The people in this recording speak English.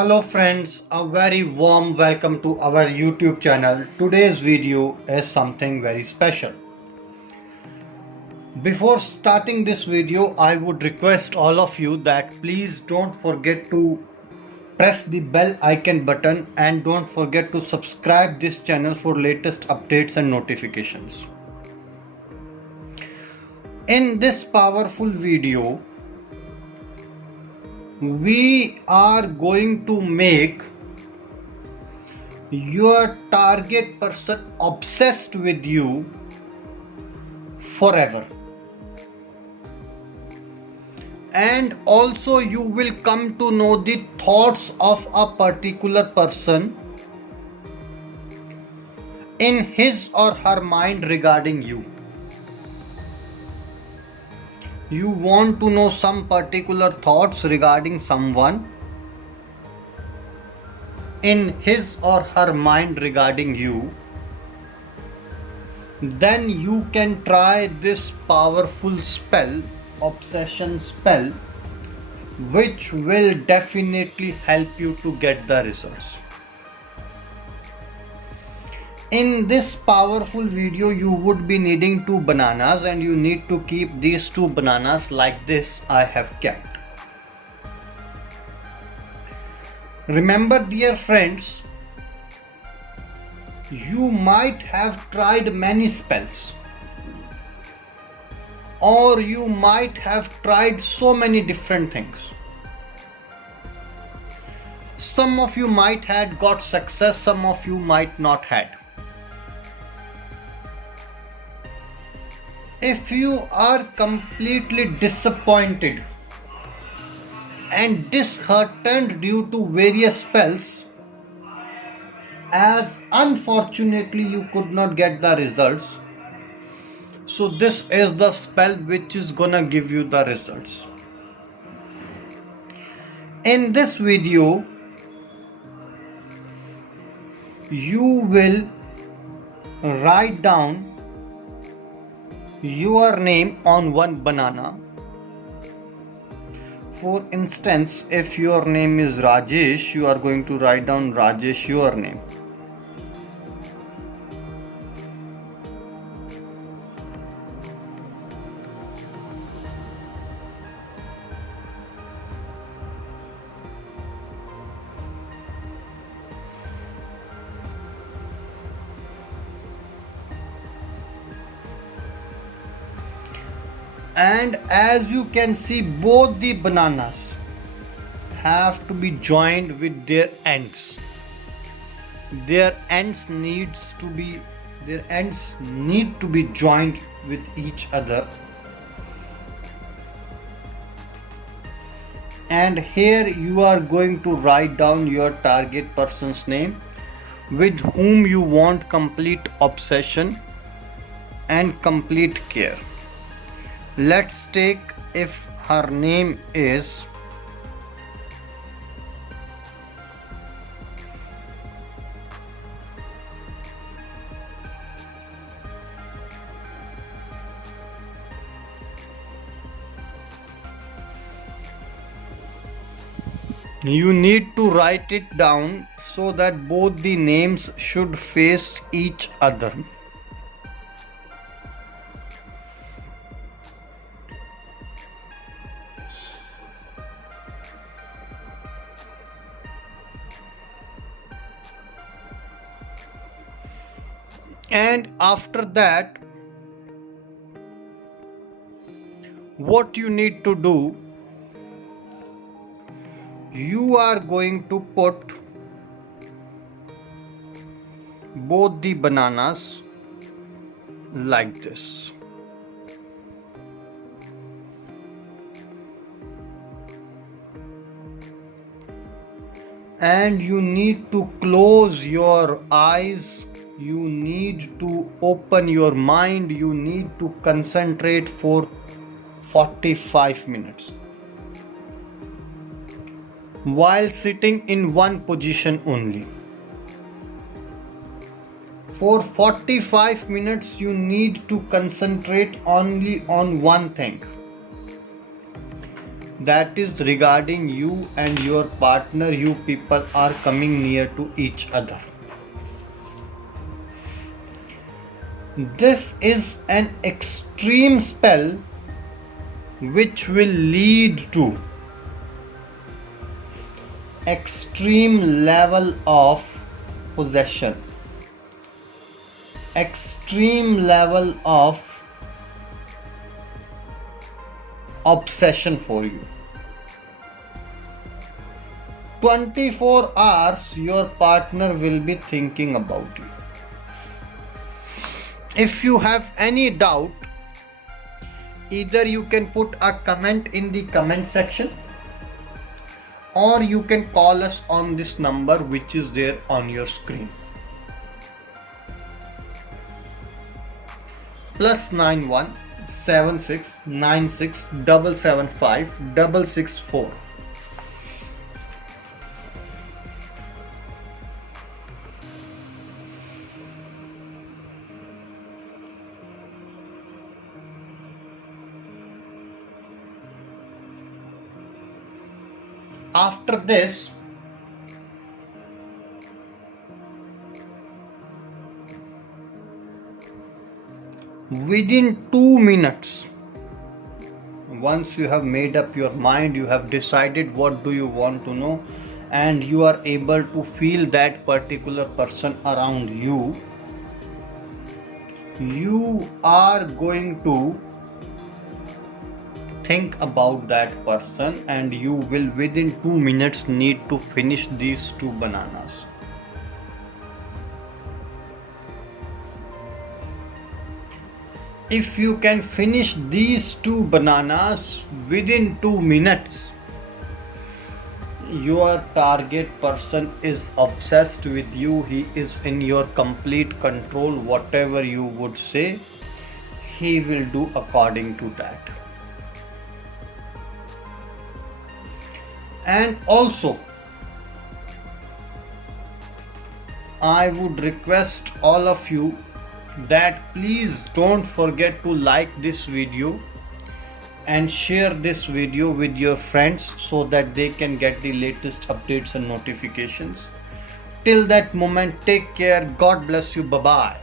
Hello friends, a very warm welcome to our YouTube channel. Today's video is something very special. Before starting this video, I would request all of you that please don't forget to press the bell icon button and don't forget to subscribe this channel for latest updates and notifications. In this powerful video, we are going to make your target person obsessed with you forever, and also you will come to know the thoughts of a particular person in his or her mind regarding you. You want to know some particular thoughts regarding someone in his or her mind regarding you, then you can try this powerful spell, obsession spell, which will definitely help you to get the results. In this powerful video, you would be needing 2 bananas and you need to keep these 2 bananas like this I have kept. Remember, dear friends, you might have tried many spells, or you might have tried so many different things. Some of you might have got success, some of you might not had. If you are completely disappointed and disheartened due to various spells, as unfortunately you could not get the results, so this is the spell which is gonna give you the results. In this video, you will write down your name on one banana. For instance, if your name is Rajesh, you are going to write down Rajesh, your name. And as you can see, both the bananas have to be joined with their ends. Their ends need to be joined with each other. And here you are going to write down your target person's name with whom you want complete obsession and complete care. Let's take, if her name is you need to write it down so that both the names should face each other. And after that, what you need to do, you are going to put both the bananas like this. And you need to close your eyes. You need to open your mind. You need to concentrate for 45 minutes while sitting in one position only. For 45 minutes you need to concentrate only on one thing. that is regarding you and your partner. You people are coming near to each other. This is an extreme spell which will lead to extreme level of possession, extreme level of obsession for you. 24 hours your partner will be thinking about you. If you have any doubt, either you can put a comment in the comment section, or you can call us on this number which is there on your screen. +91 76 96 775 664. After this, within 2 minutes, once you have made up your mind, you have decided what do you want to know, and you are able to feel that particular person around you, you are going to think about that person, and you will within 2 minutes need to finish these 2 bananas. If you can finish these 2 bananas within 2 minutes, your target person is obsessed with you. He is in your complete control. Whatever you would say, he will do according to that. And also, I would request all of you that please don't forget to like this video and share this video with your friends so that they can get the latest updates and notifications. Till that moment, take care. God bless you. Bye bye.